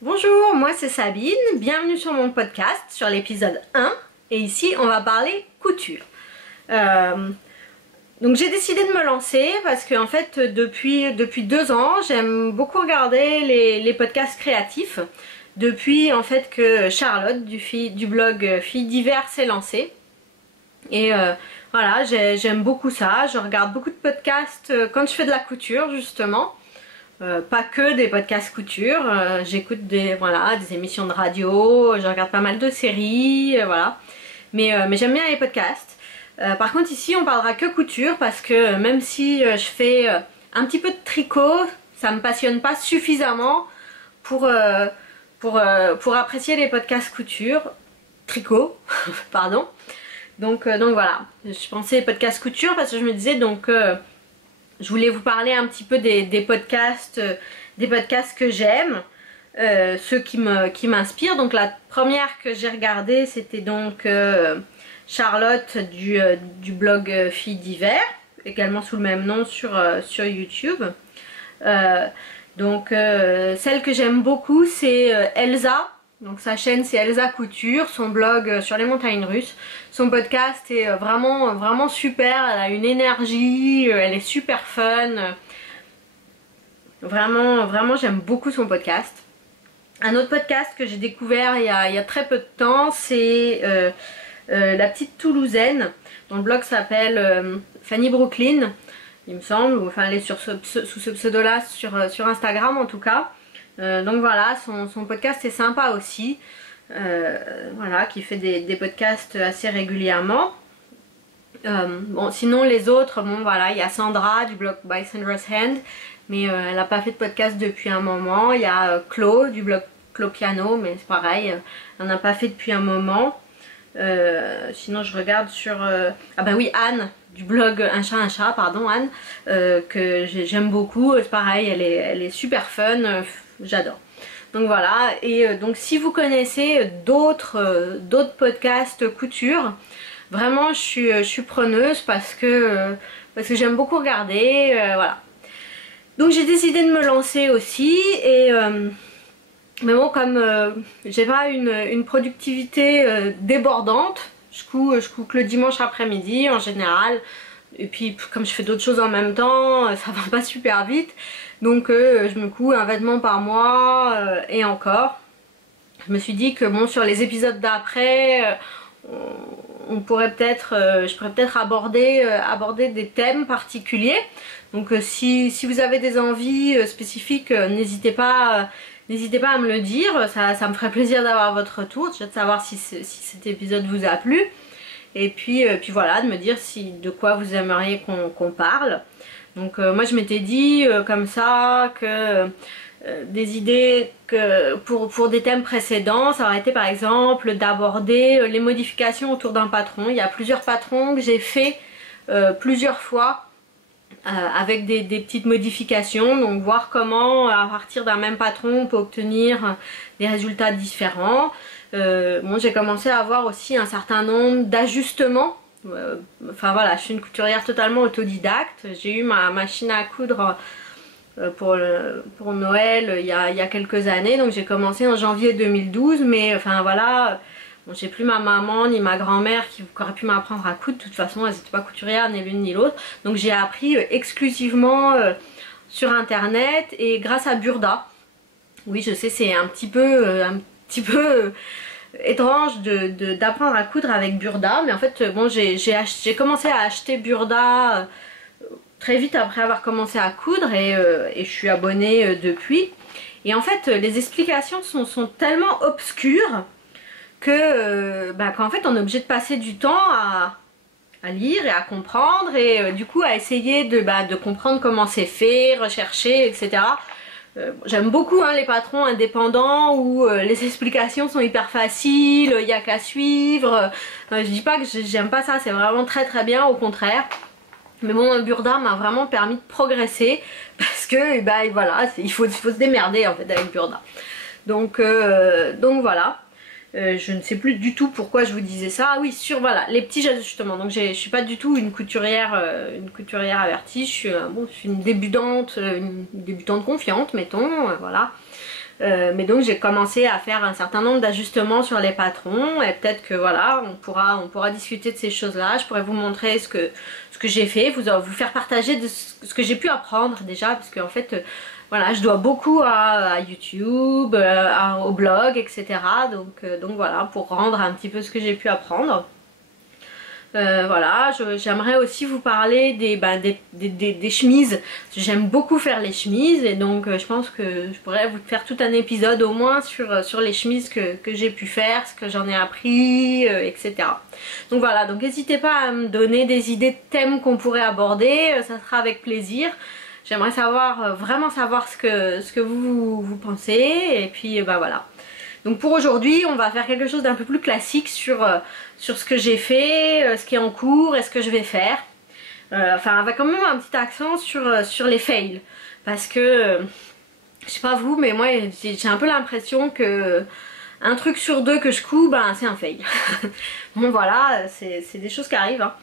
Bonjour, moi c'est Sabine, bienvenue sur mon podcast, sur l'épisode 1, et ici on va parler couture. Donc j'ai décidé de me lancer parce que en fait depuis 2 ans j'aime beaucoup regarder les podcasts créatifs depuis en fait que Charlotte du blog Filles d'hiver s'est lancée. Et voilà, j'aime beaucoup ça, je regarde beaucoup de podcasts quand je fais de la couture justement. Pas que des podcasts couture, j'écoute des émissions de radio, je regarde pas mal de séries, voilà. Mais j'aime bien les podcasts. Par contre ici on parlera que couture parce que même si je fais un petit peu de tricot, ça me passionne pas suffisamment pour apprécier les podcasts couture, tricot, pardon. Donc voilà, je pensais podcasts couture parce que je me disais je voulais vous parler un petit peu des podcasts que j'aime, ceux qui m'inspirent. Donc la première que j'ai regardée c'était donc Charlotte du blog Filles d'hiver, également sous le même nom sur YouTube. Celle que j'aime beaucoup c'est Elsa. Donc sa chaîne c'est Elsa Couture, son blog sur les montagnes russes. Son podcast est vraiment super, elle a une énergie, elle est super fun. Vraiment j'aime beaucoup son podcast. Un autre podcast que j'ai découvert il y a très peu de temps, c'est La Petite Toulousaine, dont le blog s'appelle Fanny Brooklyn, il me semble, ou enfin elle est sous ce pseudo là sur Instagram en tout cas. Donc voilà, son podcast est sympa aussi, voilà, qui fait des podcasts assez régulièrement. Bon, sinon les autres, bon voilà, il y a Sandra du blog By Sandra's Hand, mais elle n'a pas fait de podcast depuis un moment. Il y a Chloé du blog Chloé Piano, mais c'est pareil, elle n'a pas fait depuis un moment. Sinon je regarde sur... ah bah oui, Anne du blog Un chat, pardon, Anne, que j'aime beaucoup, c'est pareil, elle est super fun, j'adore. Donc voilà, et donc si vous connaissez d'autres podcasts couture, vraiment je suis preneuse parce que j'aime beaucoup regarder, voilà. Donc j'ai décidé de me lancer aussi et... mais bon, comme j'ai pas une productivité débordante, je couds que le dimanche après-midi en général. Et puis comme je fais d'autres choses en même temps, ça va pas super vite. Donc je me couds un vêtement par mois et encore. Je me suis dit que bon, sur les épisodes d'après, je pourrais peut-être aborder des thèmes particuliers. Donc si vous avez des envies spécifiques, n'hésitez pas à me le dire, ça me ferait plaisir d'avoir votre retour, déjà de savoir si cet épisode vous a plu. Et puis voilà, de me dire de quoi vous aimeriez qu'on parle. Donc moi je m'étais dit comme ça que des idées que pour des thèmes précédents, ça aurait été par exemple d'aborder les modifications autour d'un patron. Il y a plusieurs patrons que j'ai fait plusieurs fois. Avec des petites modifications, donc voir comment à partir d'un même patron on peut obtenir des résultats différents. Bon, j'ai commencé à avoir aussi un certain nombre d'ajustements. Enfin voilà, je suis une couturière totalement autodidacte. J'ai eu ma machine à coudre pour Noël il y a quelques années, donc j'ai commencé en janvier 2012, mais enfin voilà. Bon, j'ai plus ma maman ni ma grand-mère qui aurait pu m'apprendre à coudre, de toute façon elles n'étaient pas couturières ni l'une ni l'autre, donc j'ai appris exclusivement sur internet et grâce à Burda. Oui je sais, c'est un petit peu étrange d'apprendre à coudre avec Burda, mais en fait bon, j'ai commencé à acheter Burda très vite après avoir commencé à coudre et je suis abonnée depuis. Et en fait les explications sont tellement obscures qu'en fait on est obligé de passer du temps à lire et à comprendre et du coup à essayer de comprendre comment c'est fait, rechercher, etc. J'aime beaucoup les patrons indépendants où les explications sont hyper faciles, il n'y a qu'à suivre. Je dis pas que j'aime pas ça, c'est vraiment très très bien, au contraire. Mais bon, Burda m'a vraiment permis de progresser parce que voilà, il faut se démerder en fait avec Burda. Donc voilà. Je ne sais plus du tout pourquoi je vous disais ça. Ah oui, sur voilà, les petits ajustements. Donc je suis pas du tout une couturière avertie. Je suis une débutante confiante, mettons, voilà. Mais donc j'ai commencé à faire un certain nombre d'ajustements sur les patrons et peut-être que voilà, on pourra discuter de ces choses-là. Je pourrais vous montrer ce que j'ai fait, vous faire partager de ce que j'ai pu apprendre déjà, parce qu'en fait voilà, je dois beaucoup à YouTube, au blog, etc. Donc voilà, pour rendre un petit peu ce que j'ai pu apprendre. Voilà, j'aimerais aussi vous parler des chemises. J'aime beaucoup faire les chemises et donc je pense que je pourrais vous faire tout un épisode au moins sur les chemises que j'ai pu faire, ce que j'en ai appris, etc. Donc voilà, donc n'hésitez pas à me donner des idées de thèmes qu'on pourrait aborder, ça sera avec plaisir. J'aimerais vraiment savoir ce que vous pensez et puis bah voilà. Donc pour aujourd'hui, on va faire quelque chose d'un peu plus classique sur ce que j'ai fait, ce qui est en cours et ce que je vais faire. Enfin, avec quand même un petit accent sur les fails. Parce que, je sais pas vous, mais moi j'ai un peu l'impression que un truc sur deux que je couds, ben c'est un fail. Bon voilà, c'est des choses qui arrivent. Hein.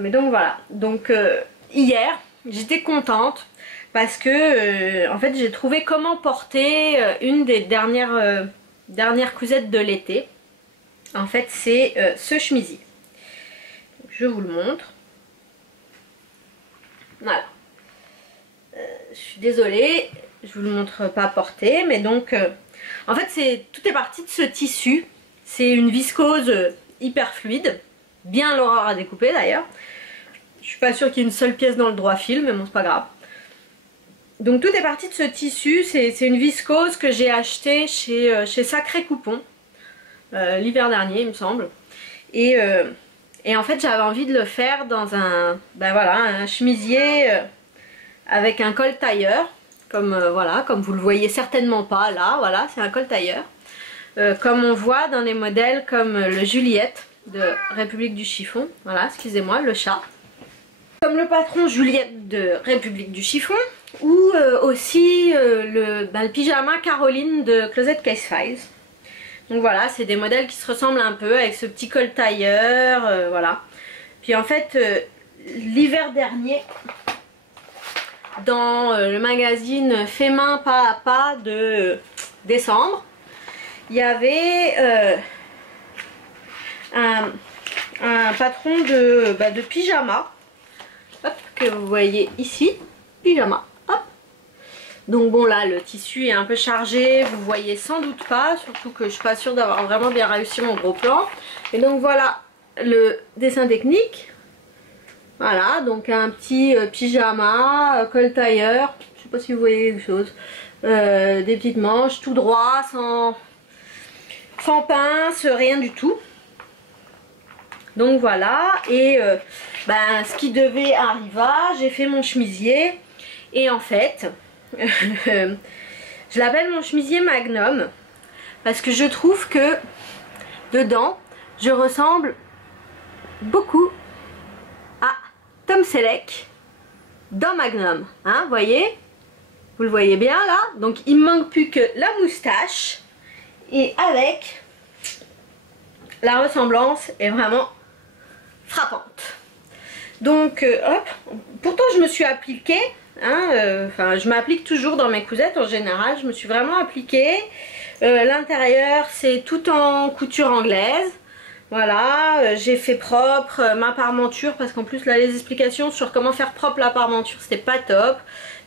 Mais donc voilà. Donc hier, j'étais contente. Parce que en fait j'ai trouvé comment porter une des dernières cousettes de l'été. En fait c'est ce chemisier. Je vous le montre. Voilà. Je suis désolée, je vous le montre pas porté, mais donc en fait tout est parti de ce tissu. C'est une viscose hyper fluide, bien l'horreur à découper d'ailleurs. Je suis pas sûre qu'il y ait une seule pièce dans le droit fil, mais bon c'est pas grave. Donc tout est parti de ce tissu, c'est une viscose que j'ai acheté chez Sacré Coupon l'hiver dernier il me semble. Et en fait j'avais envie de le faire dans un chemisier avec un col tailleur, comme vous le voyez certainement pas là, voilà c'est un col tailleur. Comme on voit dans les modèles comme le Juliette de République du Chiffon, voilà excusez-moi le chat. Comme le patron Juliette de République du Chiffon. Ou aussi le pyjama Caroline de Closet Case Files. Donc voilà, c'est des modèles qui se ressemblent un peu avec ce petit col tailleur, voilà. Puis en fait, l'hiver dernier, dans le magazine Fait main pas à pas de décembre, il y avait un patron de pyjama, hop, que vous voyez ici, pyjama. Donc bon là le tissu est un peu chargé, vous voyez sans doute pas, surtout que je suis pas sûre d'avoir vraiment bien réussi mon gros plan. Et donc voilà le dessin technique. Voilà, donc un petit pyjama, col tailleur, je sais pas si vous voyez quelque chose. Des petites manches, tout droit, sans pince, rien du tout. Donc voilà, et ce qui devait arriver, j'ai fait mon chemisier, et en fait... je l'appelle mon chemisier Magnum parce que je trouve que dedans je ressemble beaucoup à Tom Selleck dans Magnum, hein, vous voyez, vous le voyez bien là, donc il me manque plus que la moustache et avec la ressemblance est vraiment frappante. Donc hop, pourtant je me suis appliquée. Je m'applique toujours dans mes cousettes en général, je me suis vraiment appliquée. L'intérieur c'est tout en couture anglaise. Voilà, j'ai fait propre ma parmenture parce qu'en plus là les explications sur comment faire propre la parmenture c'était pas top.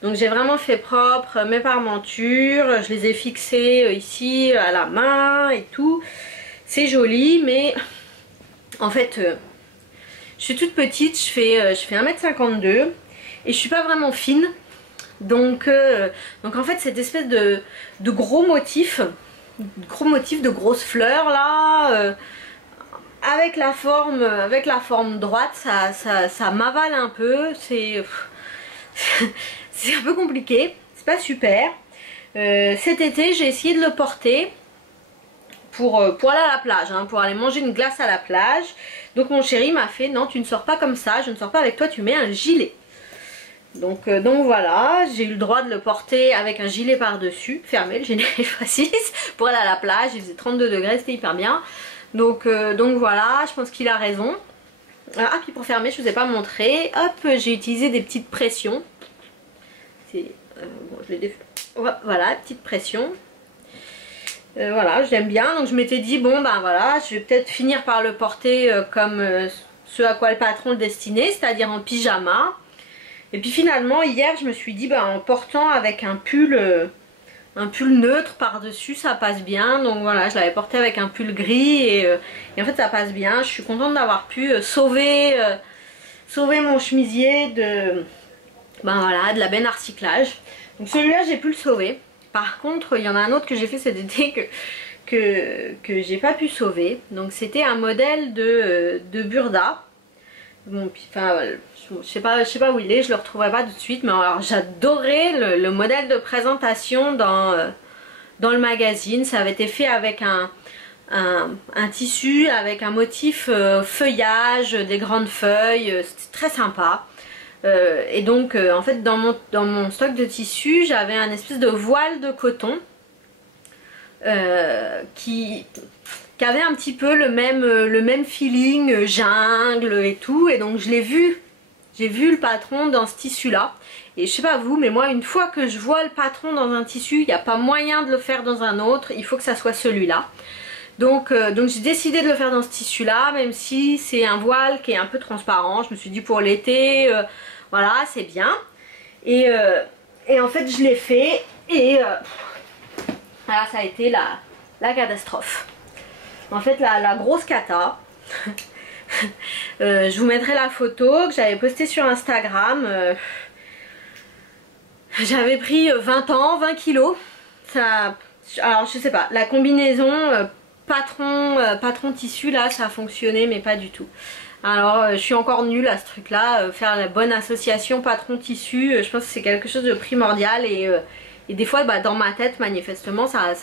Donc j'ai vraiment fait propre mes parmentures, je les ai fixées ici à la main et tout. C'est joli mais en fait je suis toute petite, je fais 1m52. Et je suis pas vraiment fine, donc en fait cette espèce de gros motif de grosses fleurs là, avec la forme droite, ça m'avale un peu, c'est un peu compliqué, c'est pas super. Cet été j'ai essayé de le porter pour aller à la plage, hein, pour aller manger une glace à la plage. Donc mon chéri m'a fait non tu ne sors pas comme ça, je ne sors pas avec toi, tu mets un gilet. Donc voilà, j'ai eu le droit de le porter avec un gilet par dessus, fermé le gilet x6 pour aller à la plage, il faisait 32 degrés, c'était hyper bien. Donc voilà, je pense qu'il a raison. Ah puis pour fermer, je ne vous ai pas montré, hop j'ai utilisé des petites pressions. Bon je l'ai Voilà, petite pression. Voilà, je l'aime bien. Donc je m'étais dit, bon ben voilà, je vais peut-être finir par le porter comme ce à quoi le patron le destinait, c'est-à-dire en pyjama. Et puis finalement, hier, je me suis dit, ben, en portant avec un pull neutre par-dessus, ça passe bien. Donc voilà, je l'avais porté avec un pull gris et en fait, ça passe bien. Je suis contente d'avoir pu sauver mon chemisier ben voilà, de la benne à recyclage. Donc celui-là, j'ai pu le sauver. Par contre, il y en a un autre que j'ai fait cet été que j'ai pas pu sauver. Donc c'était un modèle de Burda. Bon, enfin, je sais pas où il est, je le retrouverai pas tout de suite. Mais alors j'adorais le modèle de présentation dans le magazine. Ça avait été fait avec un tissu, avec un motif feuillage, des grandes feuilles. C'était très sympa. Et donc en fait dans mon stock de tissu j'avais un espèce de voile de coton qui avait un petit peu le même feeling jungle et tout, et donc j'ai vu le patron dans ce tissu là, et je sais pas vous mais moi une fois que je vois le patron dans un tissu, il n'y a pas moyen de le faire dans un autre, il faut que ça soit celui-là. Donc j'ai décidé de le faire dans ce tissu là, même si c'est un voile qui est un peu transparent. Je me suis dit pour l'été, voilà, c'est bien. Et en fait je l'ai fait et voilà, ça a été la catastrophe. En fait la grosse cata. Je vous mettrai la photo que j'avais postée sur Instagram. J'avais pris 20 kilos. Ça, alors je sais pas, la combinaison patron tissu là ça a fonctionné mais pas du tout. Alors je suis encore nulle à ce truc là, faire la bonne association patron tissu, je pense que c'est quelque chose de primordial et des fois bah, dans ma tête manifestement ça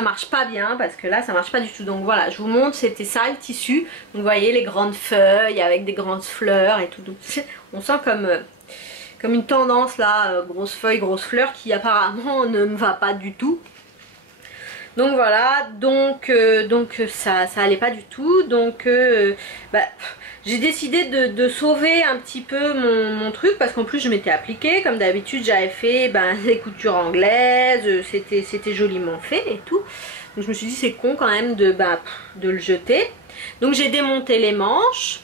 marche pas bien, parce que là ça marche pas du tout. Donc voilà, je vous montre, c'était ça le tissu. Donc vous voyez les grandes feuilles avec des grandes fleurs et tout. Donc, on sent comme une tendance là, grosse feuille, grosse fleur, qui apparemment ne me va pas du tout. Donc voilà, donc ça allait pas du tout. Donc bah, j'ai décidé de sauver un petit peu mon truc, parce qu'en plus je m'étais appliquée comme d'habitude. J'avais fait des coutures anglaises, c'était joliment fait et tout. Donc je me suis dit c'est con quand même de le jeter. Donc j'ai démonté les manches,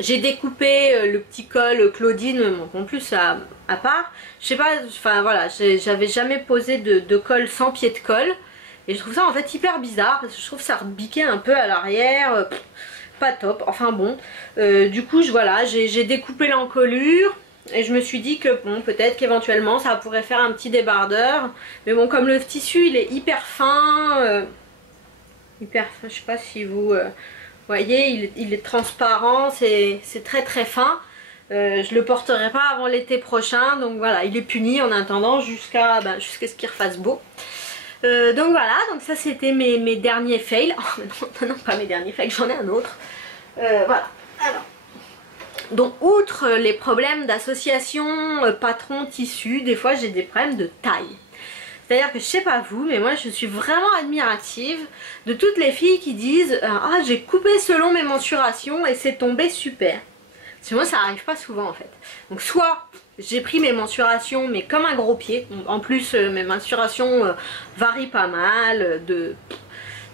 j'ai découpé le petit col Claudine, en plus à part. Je sais pas, enfin voilà, j'avais jamais posé de col sans pied de colle. Et je trouve ça en fait hyper bizarre, parce que je trouve que ça rebiquait un peu à l'arrière, pas top, enfin bon. Du coup voilà, j'ai découpé l'encolure et je me suis dit que bon, peut-être qu'éventuellement ça pourrait faire un petit débardeur. Mais bon, comme le tissu il est hyper fin, je sais pas si vous voyez, il est transparent, c'est très très fin. Je le porterai pas avant l'été prochain, donc voilà, il est puni en attendant jusqu'à ce qu'il refasse beau. Donc voilà, donc ça c'était mes derniers fails. Oh, non, pas mes derniers fails, j'en ai un autre. Voilà, alors. Donc outre les problèmes d'association patron tissu, des fois j'ai des problèmes de taille. C'est-à-dire que je sais pas vous, mais moi je suis vraiment admirative de toutes les filles qui disent ah, j'ai coupé selon mes mensurations et c'est tombé super. Parce que moi ça arrive pas souvent en fait. Donc soit j'ai pris mes mensurations mais comme un gros pied. En plus mes mensurations varient pas mal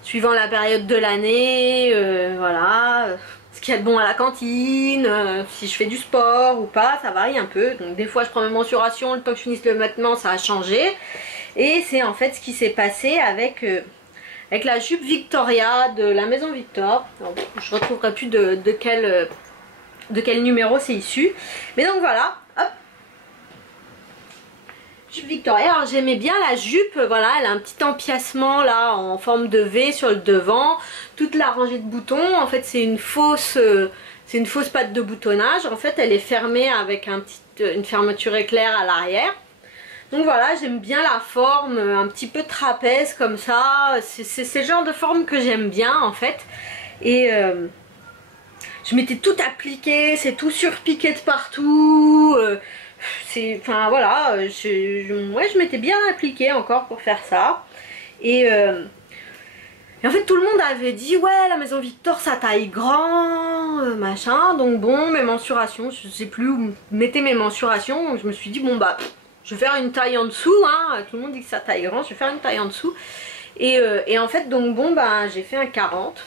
suivant la période de l'année, voilà, ce qu'il y a de bon à la cantine, si je fais du sport ou pas, ça varie un peu. Donc des fois je prends mes mensurations, le temps que je finisse le vêtement ça a changé. Et c'est en fait ce qui s'est passé avec la jupe Victoria de la maison Victor. Alors, je ne retrouverai plus de quel numéro c'est issu. Mais donc voilà, hop, jupe Victoria. Alors j'aimais bien la jupe, voilà, elle a un petit empiècement là en forme de V sur le devant. Toute la rangée de boutons, en fait c'est une fausse patte de boutonnage. En fait elle est fermée avec une fermeture éclair à l'arrière. Donc voilà, j'aime bien la forme, un petit peu trapèze comme ça. C'est le genre de forme que j'aime bien en fait. Et je m'étais tout appliqué, c'est tout surpiqué de partout. Enfin voilà, je m'étais bien appliquée encore pour faire ça. Et en fait tout le monde avait dit ouais, la maison Victor ça taille grand, machin. Donc bon, mes mensurations, je sais plus où mettez mes mensurations. Donc je me suis dit bon bah je vais faire une taille en dessous, hein, tout le monde dit que ça taille grand, je vais faire une taille en dessous. Et en fait donc bon ben j'ai fait un 40,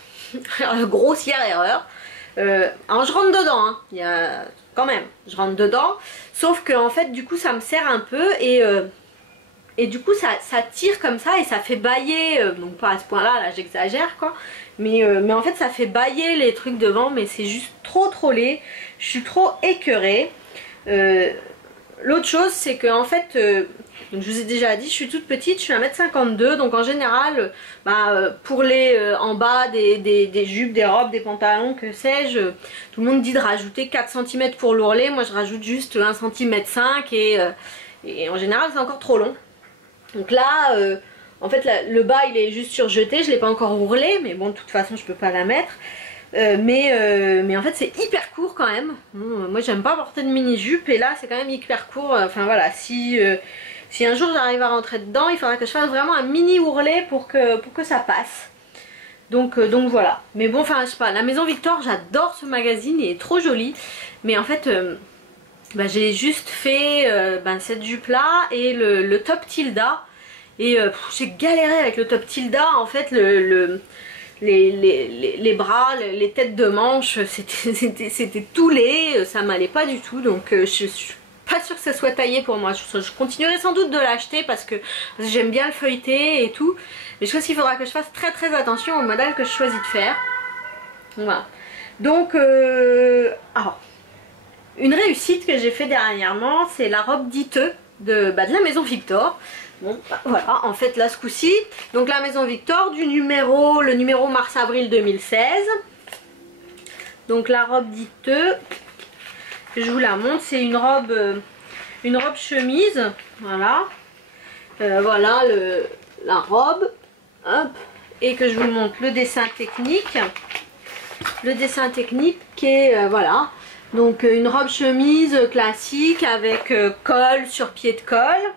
grossière erreur. Alors je rentre dedans, hein, il y a, quand même, je rentre dedans, sauf que en fait du coup ça me serre un peu et du coup ça tire comme ça et ça fait bâiller, donc pas à ce point là j'exagère quoi, mais en fait ça fait bâiller les trucs devant, mais c'est juste trop laid, je suis trop écœurée. L'autre chose c'est que en fait, donc je vous ai déjà dit, je suis toute petite, je suis 1m52, donc en général pour les en bas des jupes, des robes, des pantalons, que sais-je, tout le monde dit de rajouter 4 cm pour l'ourlet, moi je rajoute juste 1,5 cm et en général c'est encore trop long. Donc là, en fait le bas il est juste surjeté, je l'ai pas encore ourlé, mais bon de toute façon je peux pas la mettre. Mais en fait c'est hyper court quand même. Bon, moi j'aime pas porter de mini jupe et là c'est quand même hyper court. Enfin voilà, si un jour j'arrive à rentrer dedans, il faudra que je fasse vraiment un mini ourlet pour que ça passe. Donc voilà. Mais bon, enfin je sais pas, la Maison Victor, j'adore ce magazine, il est trop joli. Mais en fait j'ai juste fait cette jupe là et le top Tilda. Et j'ai galéré avec le top Tilda, en fait les bras, les têtes de manche, c'était tout laid, ça m'allait pas du tout, donc je suis pas sûre que ça soit taillé pour moi. Je continuerai sans doute de l'acheter parce que j'aime bien le feuilleter et tout, mais je pense qu'il faudra que je fasse très attention au modèle que je choisis de faire. Voilà. Donc alors, une réussite que j'ai fait dernièrement, c'est la robe d'Iteux de la Maison Victor. Bon, voilà, en fait là ce coup-ci, donc la Maison Victor le numéro mars-avril 2016. Donc la robe d'Iteux, je vous la montre, c'est une robe chemise, voilà. Voilà la robe, hop, et que je vous montre le dessin technique. Le dessin technique qui est, voilà, donc une robe chemise classique avec col sur pied de colle.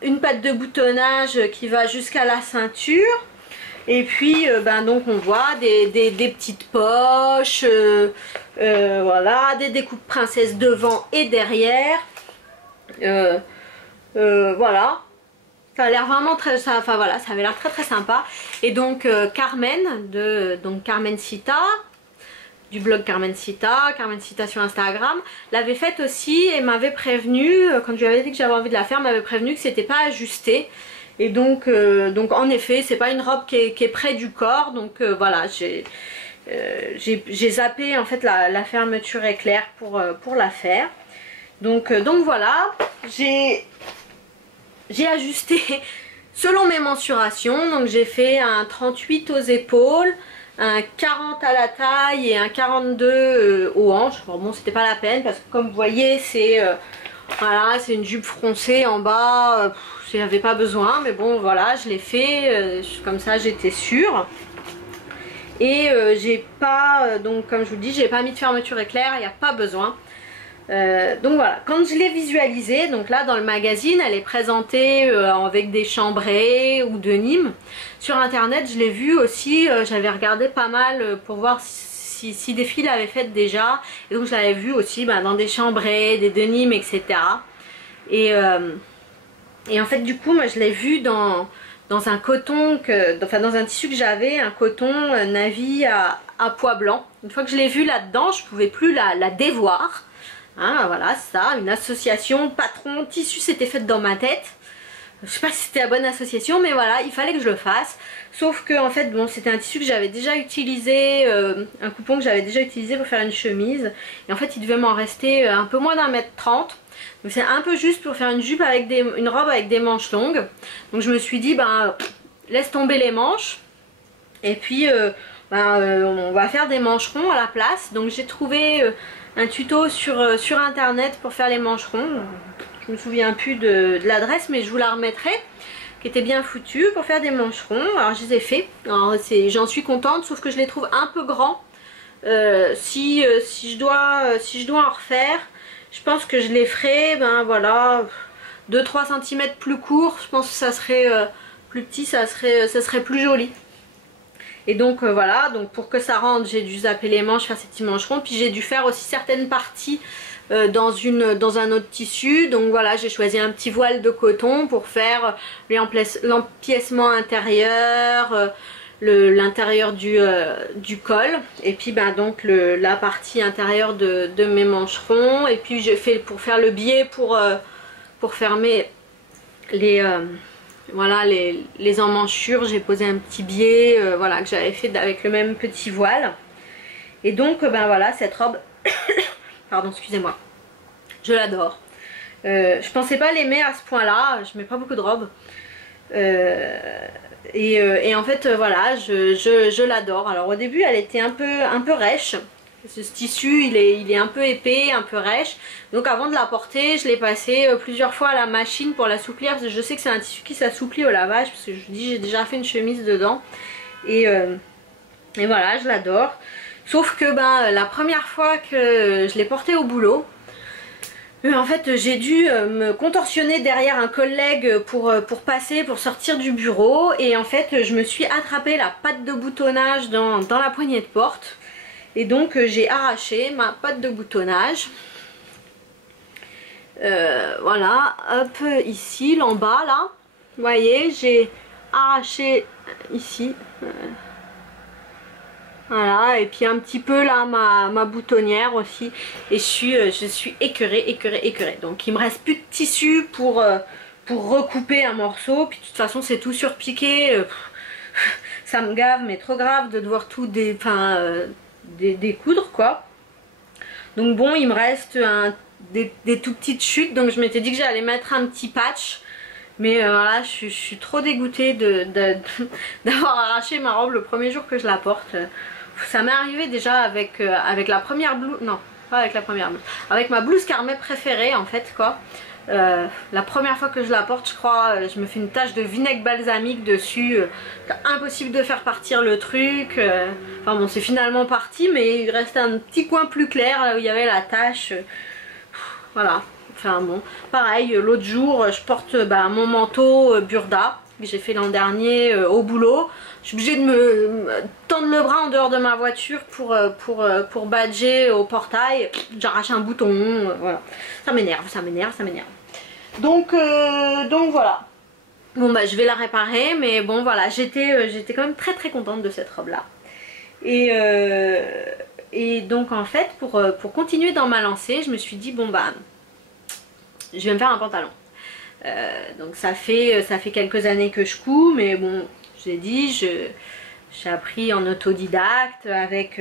Une patte de boutonnage qui va jusqu'à la ceinture et puis donc on voit des petites poches, voilà, des découpes princesse devant et derrière, voilà, ça a l'air vraiment enfin voilà, ça avait l'air très sympa. Et donc Carmen Carmen Cita du blog Carmen Cita sur Instagram, l'avait faite aussi et m'avait prévenu, quand je lui avais dit que j'avais envie de la faire, m'avait prévenu que c'était pas ajusté. Et donc en effet, c'est pas une robe qui est près du corps, donc voilà, j'ai zappé en fait la fermeture éclair pour la faire. Donc voilà, j'ai ajusté selon mes mensurations, donc j'ai fait un 38 aux épaules, un 40 à la taille et un 42 aux hanches. Bon, c'était pas la peine parce que comme vous voyez c'est voilà, c'est une jupe froncée en bas, j'avais pas besoin, mais bon voilà, je l'ai fait, comme ça j'étais sûre. Et j'ai pas, donc comme je vous dis, j'ai pas mis de fermeture éclair, il n'y a pas besoin. Donc voilà, quand je l'ai visualisée, donc là dans le magazine elle est présentée avec des chambrés ou de Nîmes. Sur internet je l'ai vu aussi, j'avais regardé pas mal pour voir si des filles l'avaient faite déjà, et donc je l'avais vu aussi dans des chambrés, des de Nîmes, etc. Et en fait du coup moi je l'ai vu dans un coton, dans un tissu que j'avais, un coton navy à pois blanc. Une fois que je l'ai vu là-dedans, je pouvais plus la dévoir. Hein, voilà, ça, une association patron tissu s'était faite dans ma tête. Je sais pas si c'était la bonne association, mais voilà, il fallait que je le fasse. Sauf que en fait, bon, c'était un tissu que j'avais déjà utilisé, un coupon que j'avais déjà utilisé pour faire une chemise. Et en fait, il devait m'en rester un peu moins d'1m30. Donc c'est un peu juste pour faire une jupe avec une robe avec des manches longues. Donc je me suis dit, laisse tomber les manches. Et puis, on va faire des mancherons à la place. Donc j'ai trouvé un tuto sur internet pour faire les mancherons. Je me souviens plus de l'adresse, mais je vous la remettrai, qui était bien foutue pour faire des mancherons. Alors je les ai fait, j'en suis contente, sauf que je les trouve un peu grands. Si je dois en refaire, je pense que je les ferai voilà, 2-3 cm plus court. Je pense que ça serait plus petit, ça serait plus joli. Et donc voilà, donc pour que ça rentre, j'ai dû zapper les manches, faire ces petits mancherons. Puis j'ai dû faire aussi certaines parties dans un autre tissu. Donc voilà, j'ai choisi un petit voile de coton pour faire l'empiècement intérieur, l'intérieur du col, et puis ben donc la partie intérieure de mes mancherons, et puis j'ai fait pour faire le biais pour fermer voilà les emmanchures, j'ai posé un petit biais voilà, que j'avais fait avec le même petit voile. Et donc ben voilà, cette robe pardon, excusez-moi, je l'adore. Je pensais pas l'aimer à ce point là, je mets pas beaucoup de robes, et en fait voilà, je l'adore. Alors au début elle était un peu rêche, ce tissu il est un peu épais, un peu rêche, donc avant de la porter je l'ai passé plusieurs fois à la machine pour l'assouplir, parce que je sais que c'est un tissu qui s'assouplit au lavage, parce que je dis j'ai déjà fait une chemise dedans, et voilà, je l'adore. Sauf que ben la première fois que je l'ai porté au boulot, en fait j'ai dû me contorsionner derrière un collègue pour passer, pour sortir du bureau, et en fait je me suis attrapé la patte de boutonnage dans la poignée de porte, et donc j'ai arraché ma patte de boutonnage. Voilà, hop, ici, en bas là, vous voyez, j'ai arraché ici. Voilà, et puis un petit peu là ma boutonnière aussi, et je suis écœurée. Donc il me reste plus de tissu pour recouper un morceau, puis de toute façon c'est tout surpiqué, ça me gave, mais trop grave de devoir tout découdre quoi. Donc bon, il me reste des tout petites chutes, donc je m'étais dit que j'allais mettre un petit patch. Mais voilà, je suis trop dégoûtée d'avoir arraché ma robe le premier jour que je la porte. Ça m'est arrivé déjà avec la première blouse, non pas avec la première blouse, avec ma blouse Carmet préférée en fait quoi. La première fois que je la porte, je crois, je me fais une tache de vinaigre balsamique dessus, impossible de faire partir le truc. Enfin bon, c'est finalement parti, mais il restait un petit coin plus clair là où il y avait la tache. Voilà. Enfin bon, pareil, l'autre jour je porte mon manteau Burda que j'ai fait l'an dernier au boulot. Je suis obligée de me tendre le bras en dehors de ma voiture pour badger au portail. J'arrache un bouton, voilà. Ça m'énerve. Donc voilà. Bon bah je vais la réparer, mais bon voilà, j'étais quand même très contente de cette robe là. Et donc en fait pour continuer dans ma lancée, je me suis dit bon bah je vais me faire un pantalon. Donc ça fait quelques années que je couds, mais bon, j'ai dit, j'ai appris en autodidacte avec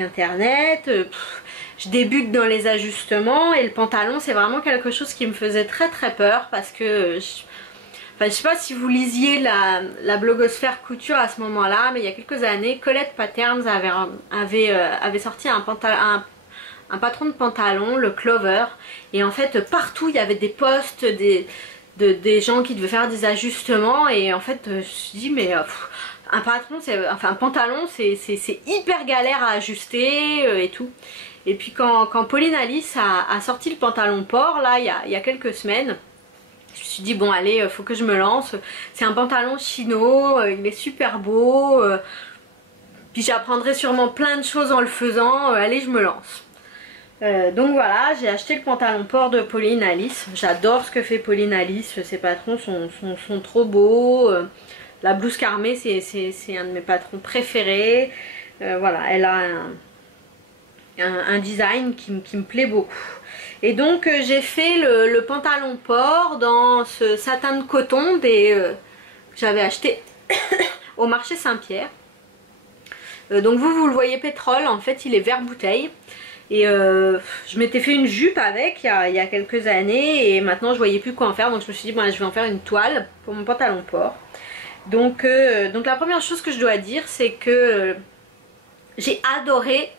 internet. Je débute dans les ajustements, et le pantalon c'est vraiment quelque chose qui me faisait très peur, parce que je sais pas si vous lisiez la blogosphère couture à ce moment là, mais il y a quelques années Colette Patterns avait sorti un patron de pantalon, le Clover, et en fait partout il y avait des posts des gens qui devaient faire des ajustements, et en fait je me suis dit mais un pantalon c'est hyper galère à ajuster et tout. Et puis quand Pauline Alice a sorti le pantalon port là il y a quelques semaines, je me suis dit bon allez, faut que je me lance. C'est un pantalon chino, il est super beau, puis j'apprendrai sûrement plein de choses en le faisant, allez je me lance. Donc voilà, j'ai acheté le pantalon port de Pauline Alice. J'adore ce que fait Pauline Alice, ses patrons sont trop beaux. La blouse Carmet c'est un de mes patrons préférés. Voilà, elle a un design qui me plaît beaucoup. Et donc j'ai fait le pantalon port dans ce satin de coton que j'avais acheté au marché Saint-Pierre. Donc vous le voyez pétrole, en fait il est vert bouteille. Et je m'étais fait une jupe avec il y a quelques années, et maintenant je voyais plus quoi en faire, donc je me suis dit bon, je vais en faire une toile pour mon pantalon port. Donc la première chose que je dois dire, c'est que j'ai adoré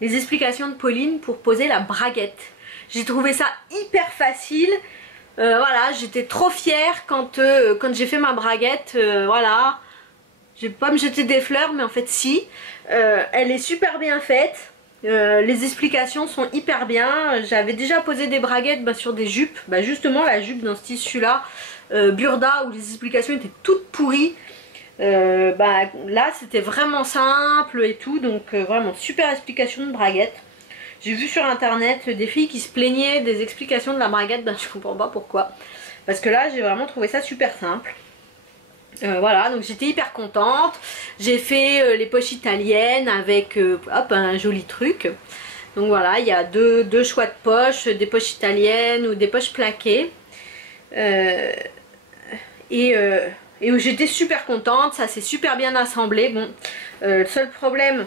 les explications de Pauline pour poser la braguette. J'ai trouvé ça hyper facile. Voilà, j'étais trop fière quand j'ai fait ma braguette. Voilà, je vais pas me jeter des fleurs, mais en fait si, elle est super bien faite. Les explications sont hyper bien. J'avais déjà posé des braguettes sur des jupes, justement la jupe dans ce tissu là Burda, où les explications étaient toutes pourries. Là c'était vraiment simple et tout, donc vraiment super explication de braguette. J'ai vu sur internet des filles qui se plaignaient des explications de la braguette, ben je comprends pas pourquoi. Parce que là j'ai vraiment trouvé ça super simple. Voilà, donc j'étais hyper contente. J'ai fait les poches italiennes avec hop, un joli truc. Donc voilà, il y a deux choix de poches, des poches italiennes ou des poches plaquées. Et où j'étais super contente, ça s'est super bien assemblé. Bon, le seul problème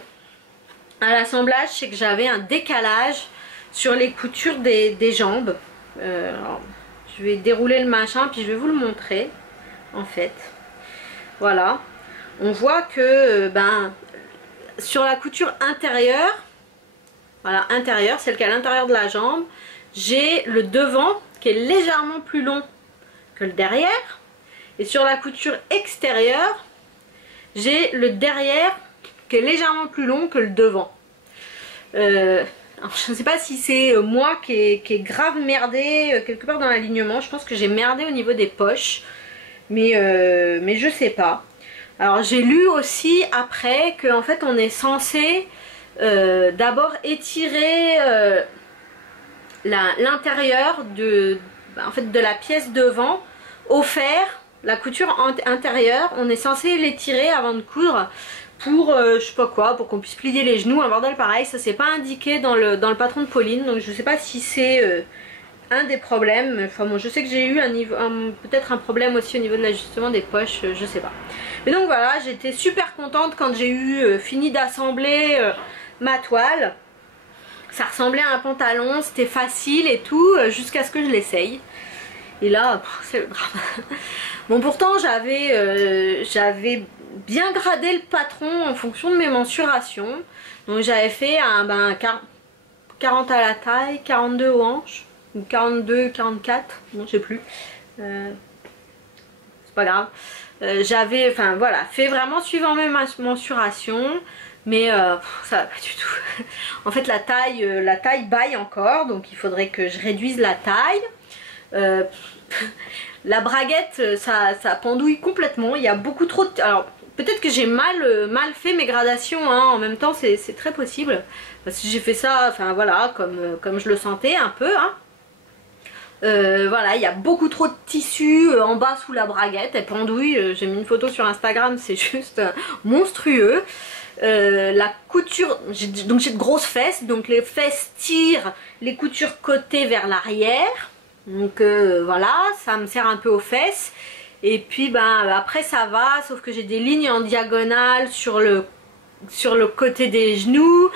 à l'assemblage, c'est que j'avais un décalage sur les coutures des jambes. Alors, je vais dérouler le machin puis je vais vous le montrer en fait. Voilà, on voit que sur la couture intérieure, voilà, intérieure, celle qui est à l'intérieur de la jambe, j'ai le devant qui est légèrement plus long que le derrière. Et sur la couture extérieure, j'ai le derrière qui est légèrement plus long que le devant. Alors, je ne sais pas si c'est moi qui ai grave merdé quelque part dans l'alignement. Je pense que j'ai merdé au niveau des poches. Mais je sais pas. Alors j'ai lu aussi après qu'en fait on est censé d'abord étirer l'intérieur de la pièce devant au fer. La couture intérieure, on est censé l'étirer avant de coudre pour je sais pas quoi, pour qu'on puisse plier les genoux, un bordel pareil. Ça c'est pas indiqué dans le patron de Pauline, donc je sais pas si c'est un des problèmes. Enfin bon, je sais que j'ai eu peut-être un problème aussi au niveau de l'ajustement des poches, je sais pas. Mais donc voilà, j'étais super contente quand j'ai eu fini d'assembler ma toile. Ça ressemblait à un pantalon, c'était facile et tout, jusqu'à ce que je l'essaye. Et là, c'est le drame. Bon, pourtant j'avais bien gradé le patron en fonction de mes mensurations. Donc j'avais fait un 40 à la taille, 42 aux hanches, ou 42, 44, non je sais plus. C'est pas grave. J'avais, enfin voilà, fait vraiment suivant mes mensurations. Mais ça va pas du tout. En fait la taille baille encore, donc il faudrait que je réduise la taille. La braguette ça pendouille complètement. Il y a beaucoup trop de... Alors peut-être que j'ai mal fait mes gradations hein. En même temps c'est très possible. Parce que j'ai fait ça, enfin voilà, comme je le sentais un peu hein. Voilà, il y a beaucoup trop de tissu en bas sous la braguette, elle pendouille. J'ai mis une photo sur Instagram, c'est juste monstrueux. La couture, donc j'ai de grosses fesses, donc les fesses tirent les coutures côté vers l'arrière, donc voilà, ça me sert un peu aux fesses. Et puis après ça va, sauf que j'ai des lignes en diagonale sur le côté des genoux.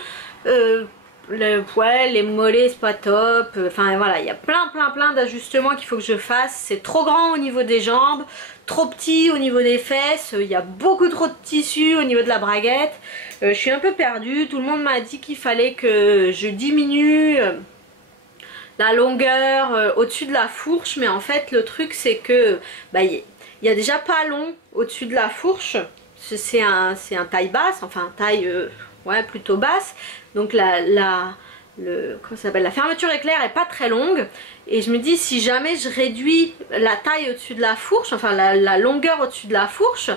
Les mollets c'est pas top, enfin voilà, il y a plein d'ajustements qu'il faut que je fasse. C'est trop grand au niveau des jambes, trop petit au niveau des fesses, il y a beaucoup trop de tissu au niveau de la braguette. Je suis un peu perdue, tout le monde m'a dit qu'il fallait que je diminue la longueur au-dessus de la fourche, mais en fait le truc c'est que il y a déjà pas long au-dessus de la fourche, c'est un taille basse, enfin taille ouais, plutôt basse. Donc comment ça s'appelle, la fermeture éclair est pas très longue. Et je me dis si jamais je réduis la taille au-dessus de la fourche, enfin la longueur au-dessus de la fourche,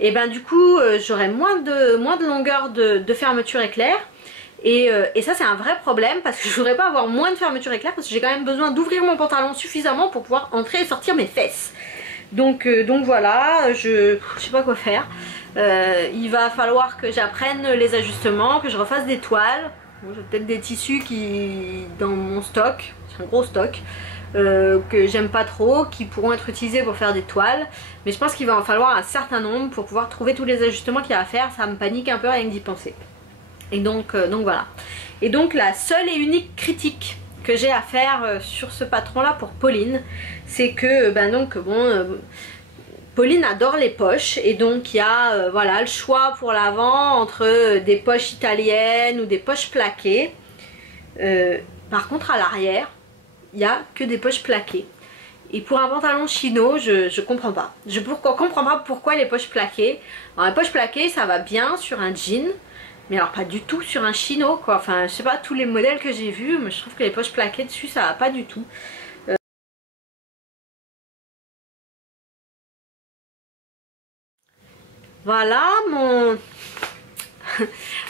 et du coup j'aurai moins de longueur de fermeture éclair. Et ça c'est un vrai problème parce que je voudrais pas avoir moins de fermeture éclair parce que j'ai quand même besoin d'ouvrir mon pantalon suffisamment pour pouvoir entrer et sortir mes fesses. Donc voilà, je sais pas quoi faire. Il va falloir que j'apprenne les ajustements, que je refasse des toiles. Bon, j'ai peut-être des tissus qui dans mon stock, c'est un gros stock, que j'aime pas trop, qui pourront être utilisés pour faire des toiles. Mais je pense qu'il va en falloir un certain nombre pour pouvoir trouver tous les ajustements qu'il y a à faire. Ça me panique un peu rien que d'y penser. Et donc voilà. Et donc la seule et unique critique que j'ai à faire sur ce patron là pour Pauline, c'est que Pauline adore les poches et donc il y a voilà, le choix pour l'avant entre des poches italiennes ou des poches plaquées. Par contre à l'arrière il n'y a que des poches plaquées. Et pour un pantalon chino, je comprends pas. Je comprends pas pourquoi les poches plaquées. Alors les poches plaquées ça va bien sur un jean, mais alors pas du tout sur un chino quoi. Enfin je sais pas, tous les modèles que j'ai vus, mais je trouve que les poches plaquées dessus ça va pas du tout. Voilà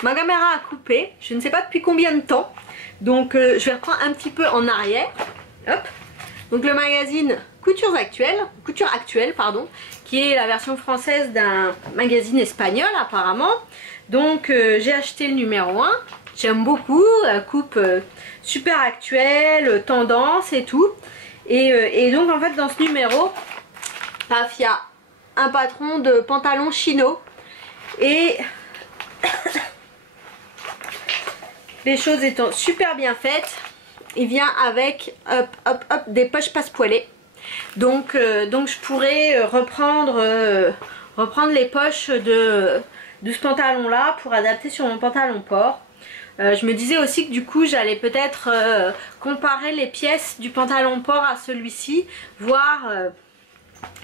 ma caméra a coupé, je ne sais pas depuis combien de temps. Donc je vais reprendre un petit peu en arrière. Hop. Donc le magazine Couture Actuelle, pardon, qui est la version française d'un magazine espagnol apparemment. Donc j'ai acheté le numéro 1. J'aime beaucoup, la coupe super actuelle, tendance et tout. Et donc en fait dans ce numéro, paf, il y a un patron de pantalon chino. Et les choses étant super bien faites, il vient avec des poches passepoilées. Donc je pourrais reprendre les poches de ce pantalon là pour adapter sur mon pantalon port. Je me disais aussi que du coup j'allais peut-être comparer les pièces du pantalon port à celui-ci, voir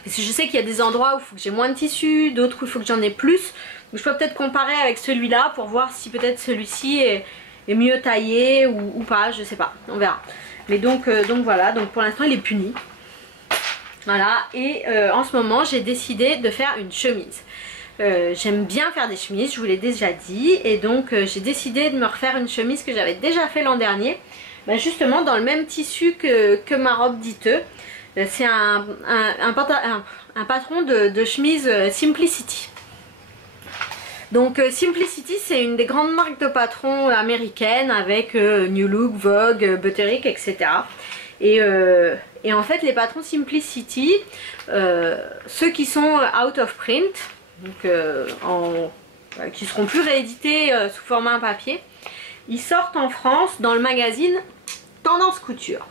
parce que je sais qu'il y a des endroits où il faut que j'ai moins de tissu, d'autres où il faut que j'en ai plus. Donc je peux peut-être comparer avec celui-là pour voir si peut-être celui-ci est mieux taillé ou pas, je sais pas, on verra. Mais donc voilà, donc pour l'instant il est puni. Voilà, et en ce moment j'ai décidé de faire une chemise. J'aime bien faire des chemises, je vous l'ai déjà dit, et donc j'ai décidé de me refaire une chemise que j'avais déjà fait l'an dernier, justement dans le même tissu que ma robe d'Iteux. C'est un patron de chemise Simplicity. Donc Simplicity, c'est une des grandes marques de patrons américaines avec New Look, Vogue, Butterick, etc. Et en fait les patrons Simplicity, ceux qui sont out of print, donc qui seront plus réédités sous format papier, ils sortent en France dans le magazine Tendance Couture.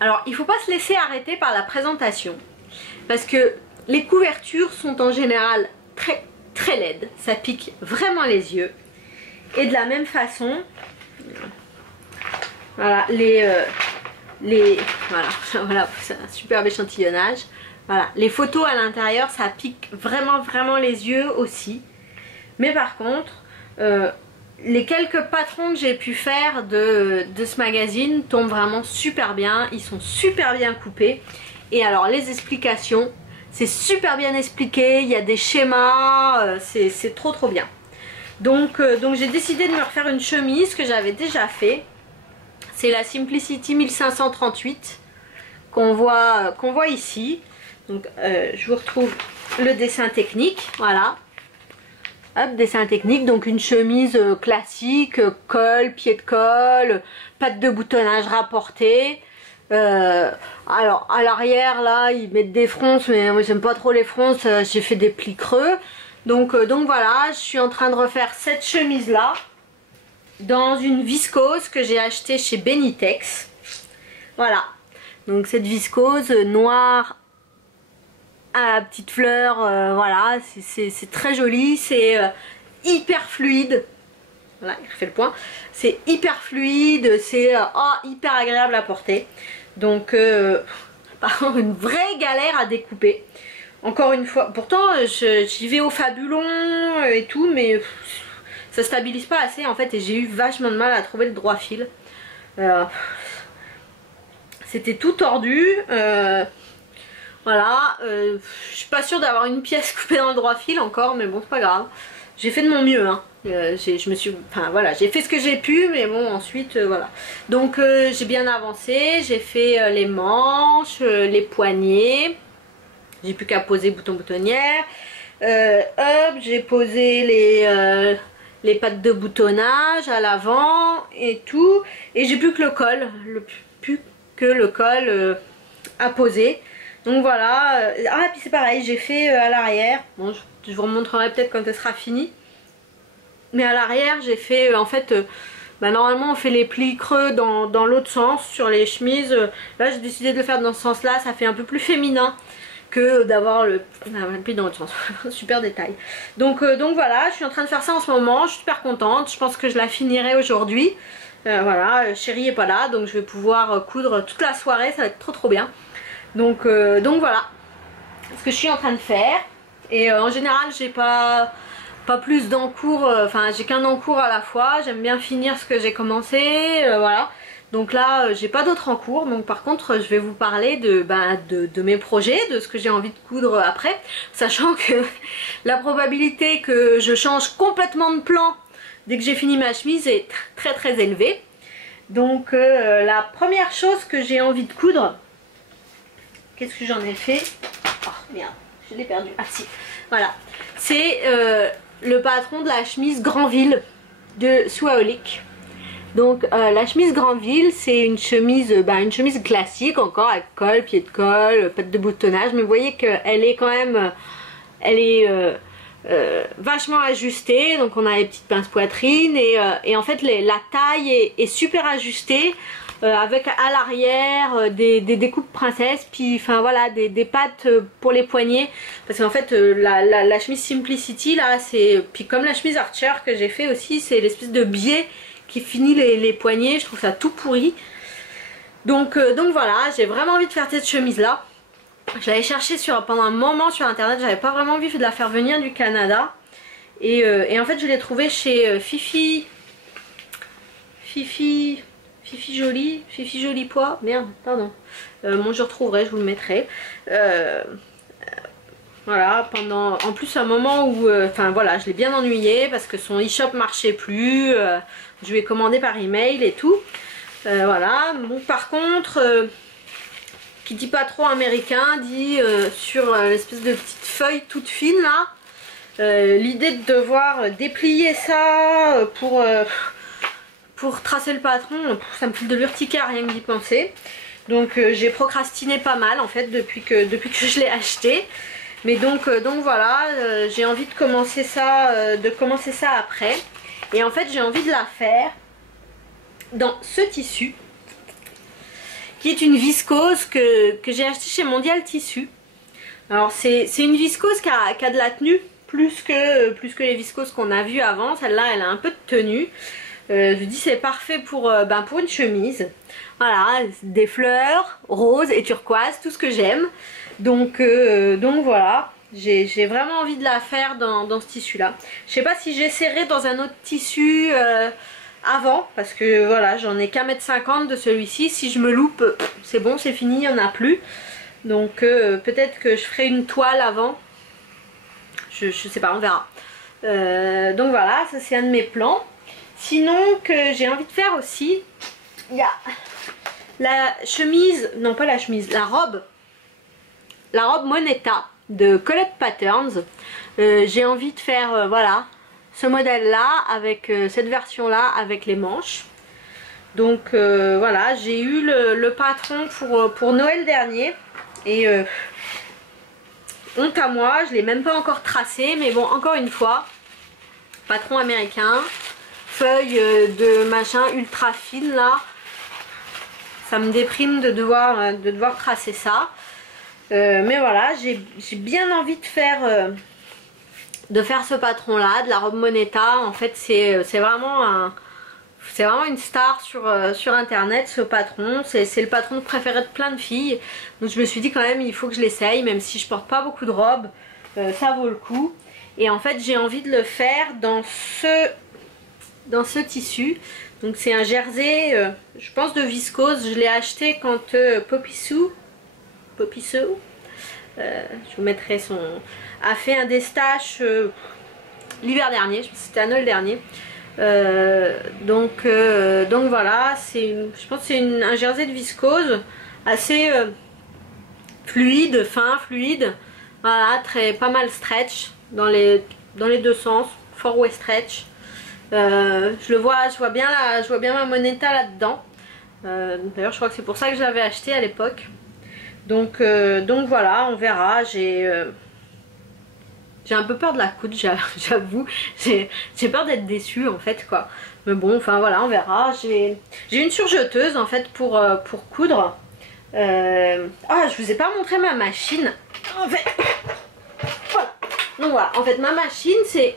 Alors il ne faut pas se laisser arrêter par la présentation, parce que les couvertures sont en général très laides, ça pique vraiment les yeux. Et de la même façon, voilà, voilà, c'est un superbe échantillonnage. Voilà, les photos à l'intérieur, ça pique vraiment les yeux aussi. Mais par contre, les quelques patrons que j'ai pu faire de ce magazine tombent vraiment super bien. Ils sont super bien coupés. Et alors les explications, c'est super bien expliqué. Il y a des schémas, c'est trop bien. Donc j'ai décidé de me refaire une chemise que j'avais déjà fait. C'est la Simplicity 1538 qu'on voit ici. Donc je vous retrouve le dessin technique, voilà. Hop, dessin technique, donc une chemise classique, col, pied de colle, patte de boutonnage rapportée. Alors à l'arrière là ils mettent des fronces, mais moi j'aime pas trop les fronces, j'ai fait des plis creux. Donc voilà, je suis en train de refaire cette chemise là dans une viscose que j'ai achetée chez Benitex. Voilà, donc cette viscose noire à petites fleurs, voilà, c'est très joli, c'est hyper fluide. Voilà, il refait le point. C'est hyper fluide, c'est hyper agréable à porter. Donc par contre une vraie galère à découper. Encore une fois, pourtant j'y vais au fabulon et tout, mais ça stabilise pas assez en fait, et j'ai eu vachement de mal à trouver le droit fil. C'était tout tordu. Voilà, je suis pas sûre d'avoir une pièce coupée dans le droit fil encore, mais bon c'est pas grave. J'ai fait de mon mieux, hein. Voilà, j'ai fait ce que j'ai pu, mais bon ensuite voilà. Donc j'ai bien avancé, j'ai fait les manches, les poignets. J'ai plus qu'à poser bouton-boutonnière. Hop, j'ai posé les pattes de boutonnage à l'avant et tout. Et j'ai plus que le col, à poser. Donc voilà. Ah, et puis c'est pareil, j'ai fait à l'arrière. Bon, je vous remontrerai peut-être quand elle sera finie. Mais à l'arrière, j'ai fait en fait. Normalement on fait les plis creux dans l'autre sens sur les chemises. Là j'ai décidé de le faire dans ce sens là, ça fait un peu plus féminin que d'avoir le pli dans l'autre sens. Super détail. Donc voilà, je suis en train de faire ça en ce moment, je suis super contente, je pense que je la finirai aujourd'hui. Voilà, chérie est pas là, donc je vais pouvoir coudre toute la soirée, ça va être trop bien. Donc voilà ce que je suis en train de faire. Et en général j'ai pas plus d'encours, enfin j'ai qu'un encours à la fois, j'aime bien finir ce que j'ai commencé, voilà. Donc là j'ai pas d'autres en cours, donc par contre je vais vous parler de mes projets, de ce que j'ai envie de coudre après, sachant que la probabilité que je change complètement de plan dès que j'ai fini ma chemise est très élevée. Donc la première chose que j'ai envie de coudre, qu'est-ce que j'en ai fait? Oh merde, je l'ai perdu, ah si, voilà, c'est le patron de la chemise Granville de Swaholik. Donc la chemise Granville, c'est une chemise classique encore, avec col, pied de col, patte de boutonnage, mais vous voyez qu'elle est quand même, elle est vachement ajustée, donc on a les petites pinces poitrine et en fait la taille est super ajustée, avec à l'arrière des découpes princesse, puis enfin voilà des pattes pour les poignets, parce qu'en fait la chemise Simplicity là, c'est, puis comme la chemise Archer que j'ai fait aussi, c'est l'espèce de biais qui finit les poignets, je trouve ça tout pourri. Donc voilà, j'ai vraiment envie de faire cette chemise là. J'avais cherché pendant un moment sur internet, j'avais pas vraiment envie de la faire venir du Canada. Et en fait je l'ai trouvée chez Fifi Jolie Pois, merde, pardon. Bon, je retrouverai, je vous le mettrai. Voilà, pendant en plus un moment où enfin voilà, je l'ai bien ennuyé parce que son e-shop marchait plus, je lui ai commandé par email et tout. Voilà, bon par contre qui dit pas trop américain dit sur l'espèce de petite feuille toute fine là, l'idée de devoir déplier ça pour tracer le patron, ça me file de l'urticaire rien que d'y penser. Donc j'ai procrastiné pas mal en fait depuis que je l'ai acheté. Mais donc voilà, j'ai envie de commencer ça après. Et en fait j'ai envie de la faire dans ce tissu, qui est une viscose que j'ai acheté chez Mondial Tissu. Alors c'est une viscose qui a de la tenue, plus que les viscoses qu'on a vues avant. Celle-là elle a un peu de tenue. Je vous dis c'est parfait pour une chemise. Voilà, des fleurs, roses et turquoise, tout ce que j'aime. Donc voilà, j'ai vraiment envie de la faire dans ce tissu là. Je sais pas si j'essaierai dans un autre tissu avant, parce que voilà, j'en ai qu'à mettre 50 de celui-ci. Si je me loupe, c'est bon, c'est fini, il n'y en a plus. Donc peut-être que je ferai une toile avant. Je sais pas, on verra. Donc voilà, ça c'est un de mes plans. Sinon que j'ai envie de faire aussi, il y a la chemise, non pas la chemise, la robe Moneta de Colette Patterns. J'ai envie de faire voilà, ce modèle là avec cette version là avec les manches. Donc voilà, j'ai eu le patron pour Noël dernier et honte à moi, je l'ai même pas encore tracé, mais bon, encore une fois, patron américain, feuille de machin ultra fine là, ça me déprime de devoir tracer ça. Mais voilà, j'ai bien envie de faire ce patron là, de la robe Moneta. En fait c'est vraiment une star sur internet, ce patron. C'est le patron préféré de plein de filles. Donc je me suis dit quand même il faut que je l'essaye, même si je porte pas beaucoup de robes, ça vaut le coup. Et en fait j'ai envie de le faire dans ce tissu. Donc c'est un jersey, je pense de viscose. Je l'ai acheté quand Poppy Sue, je vous mettrai a fait un déstache l'hiver dernier, c'était à Noël dernier. Donc voilà, je pense que c'est un jersey de viscose assez fluide, fin, fluide. Voilà, pas mal stretch dans les deux sens, fort west stretch. Je vois bien ma Moneta là-dedans. D'ailleurs je crois que c'est pour ça que je l'avais acheté à l'époque. Donc voilà, on verra. J'ai un peu peur de la coudre, j'avoue. J'ai peur d'être déçue en fait quoi. Mais bon, enfin voilà, on verra. J'ai une surjeteuse en fait pour coudre. Ah, je vous ai pas montré ma machine. En fait, voilà. Donc voilà, en fait ma machine c'est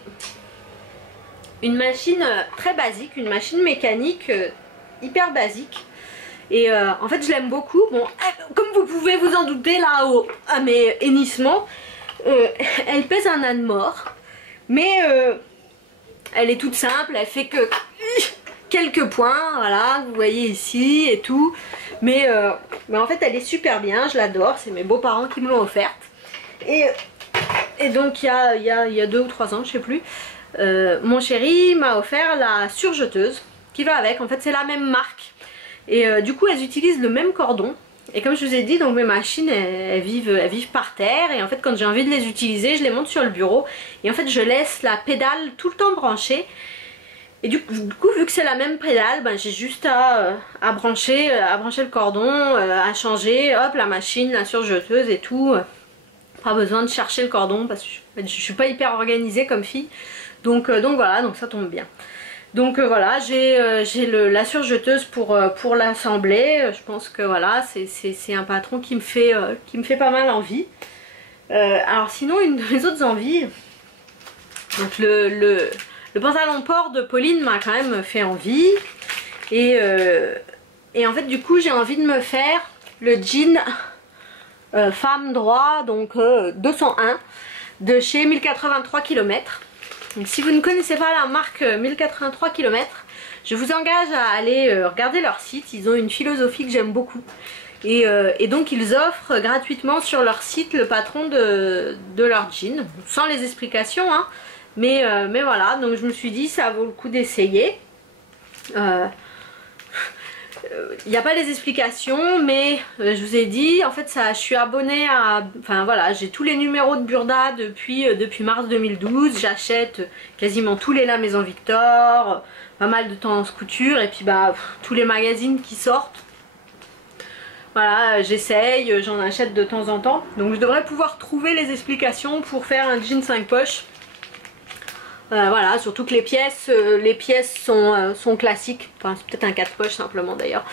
une machine très basique, une machine mécanique hyper basique. Et en fait je l'aime beaucoup. Bon, comme vous pouvez vous en douter là à mes hennissements, elle pèse un âne mort. Mais elle est toute simple, elle fait que quelques points, voilà, vous voyez ici et tout. Mais en fait elle est super bien, je l'adore, c'est mes beaux-parents qui me l'ont offerte. Et donc il y a 2 ou 3 ans, je sais plus, mon chéri m'a offert la surjeteuse qui va avec. En fait c'est la même marque. Et du coup elles utilisent le même cordon. Et comme je vous ai dit, donc mes machines elles vivent par terre. Et en fait quand j'ai envie de les utiliser, je les monte sur le bureau. Et en fait je laisse la pédale tout le temps branchée. Et du coup vu que c'est la même pédale, ben, j'ai juste à brancher le cordon, à changer, hop, la machine, la surjeteuse et tout. Pas besoin de chercher le cordon parce que je suis pas hyper organisée comme fille. Donc voilà, donc ça tombe bien. Donc voilà, j'ai la surjeteuse pour l'assembler. Je pense que voilà, c'est un patron qui me fait pas mal envie. Alors sinon, une de mes autres envies, donc le pantalon port de Pauline m'a quand même fait envie. Et en fait du coup j'ai envie de me faire le jean femme droit, donc 201 de chez 1083 km. Donc si vous ne connaissez pas la marque 1083 km, je vous engage à aller regarder leur site. Ils ont une philosophie que j'aime beaucoup. Et donc ils offrent gratuitement sur leur site le patron de leur jean, sans les explications, hein. Mais voilà, donc je me suis dit ça vaut le coup d'essayer. Il n'y a pas les explications, mais je vous ai dit, en fait je suis abonnée à, enfin voilà, j'ai tous les numéros de Burda depuis mars 2012, j'achète quasiment tous les La Maison Victor, pas mal de Tendance Couture, et puis bah tous les magazines qui sortent. Voilà, j'essaye, j'en achète de temps en temps, donc je devrais pouvoir trouver les explications pour faire un jean 5 poches. Voilà, surtout que les pièces sont classiques, enfin c'est peut-être un 4 poches simplement d'ailleurs,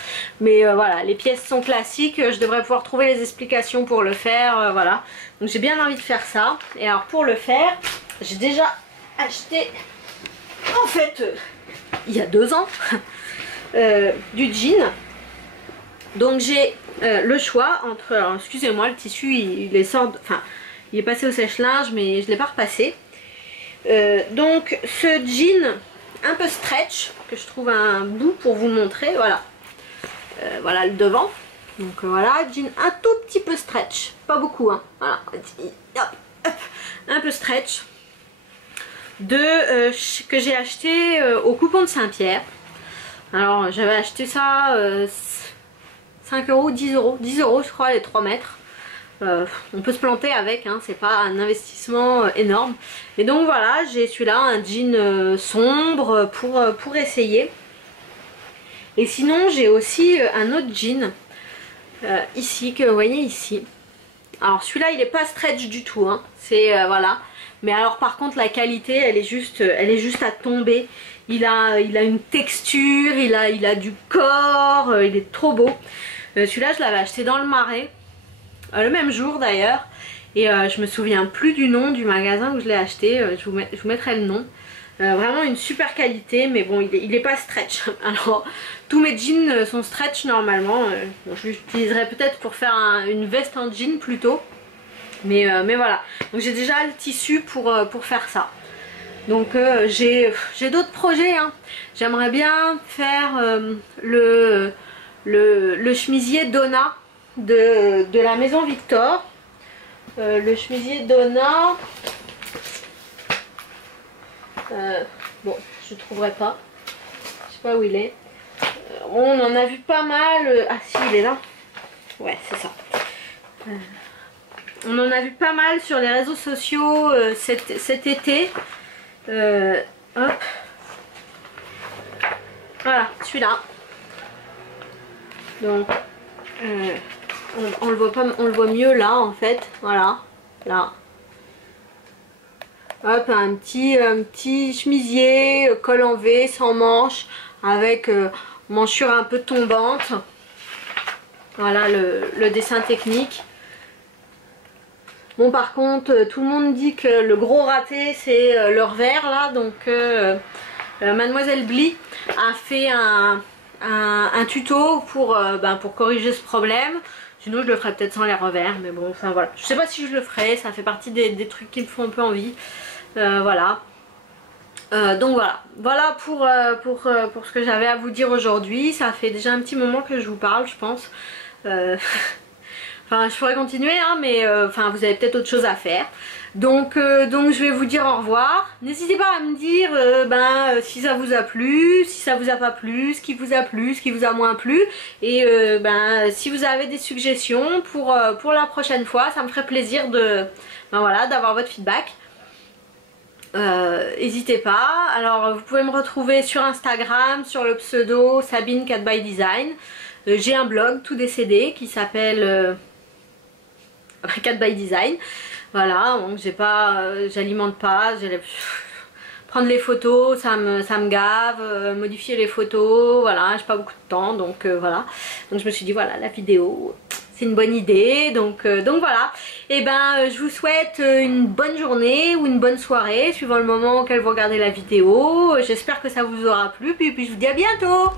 mais voilà, les pièces sont classiques, je devrais pouvoir trouver les explications pour le faire, voilà, donc j'ai bien envie de faire ça. Et alors pour le faire, j'ai déjà acheté, en fait, il y a 2 ans, du jean, donc j'ai le choix entre, alors excusez-moi, le tissu il est il est passé au sèche-linge mais je ne l'ai pas repassé. Donc ce jean un peu stretch que je trouve un bout pour vous montrer, voilà, voilà le devant, donc voilà, jean un tout petit peu stretch, pas beaucoup hein, voilà, un peu stretch que j'ai acheté au coupon de Saint-Pierre. Alors j'avais acheté ça 5 €, 10 €, 10 € je crois les 3 mètres. On peut se planter avec, hein, c'est pas un investissement énorme. Mais donc voilà, j'ai celui-là, un jean sombre pour essayer. Et sinon j'ai aussi un autre jean ici, que vous voyez ici. Alors celui-là il est pas stretch du tout, hein, c'est voilà. Mais alors par contre la qualité elle est juste à tomber. Il a une texture, il a du corps, il est trop beau. Celui-là je l'avais acheté dans le Marais. Le même jour d'ailleurs, et je me souviens plus du nom du magasin où je l'ai acheté, je vous mettrai le nom. Vraiment une super qualité, mais bon il est pas stretch. Alors tous mes jeans sont stretch normalement, bon, je l'utiliserai peut-être pour faire une veste en jean plutôt, mais voilà, donc j'ai déjà le tissu pour faire ça. Donc j'ai d'autres projets, hein. J'aimerais bien faire le chemisier Donna de la Maison Victor, le chemisier Donna, bon je trouverai pas, je sais pas où il est, on en a vu pas mal, ah si il est là, ouais c'est ça, on en a vu pas mal sur les réseaux sociaux cet été, hop, voilà celui-là, donc on le voit pas, on le voit mieux là en fait, voilà, là. Hop, un petit chemisier, col en V, sans manches, avec manchure un peu tombante. Voilà le dessin technique. Bon par contre, tout le monde dit que le gros raté c'est le revers là, donc Mademoiselle Bly a fait un tuto pour corriger ce problème. Sinon je le ferai peut-être sans les revers, mais bon enfin voilà, je sais pas si je le ferai, ça fait partie des trucs qui me font un peu envie, voilà. Donc voilà pour ce que j'avais à vous dire aujourd'hui. Ça fait déjà un petit moment que je vous parle, je pense. Enfin, je pourrais continuer, hein, mais enfin, vous avez peut-être autre chose à faire. Donc je vais vous dire au revoir. N'hésitez pas à me dire si ça vous a plu, si ça vous a pas plu, ce qui vous a plu, ce qui vous a moins plu. Et si vous avez des suggestions pour la prochaine fois, ça me ferait plaisir de d'avoir votre feedback. N'hésitez pas. Alors vous pouvez me retrouver sur Instagram sur le pseudo Sabine Cat by Design. J'ai un blog tout décédé qui s'appelle Cat by Design. Voilà, donc j'alimente pas, prendre les photos, ça me gave, modifier les photos, voilà, j'ai pas beaucoup de temps, donc voilà. Donc je me suis dit voilà, la vidéo, c'est une bonne idée, donc voilà. Et je vous souhaite une bonne journée ou une bonne soirée, suivant le moment auquel vous regardez la vidéo. J'espère que ça vous aura plu, puis je vous dis à bientôt.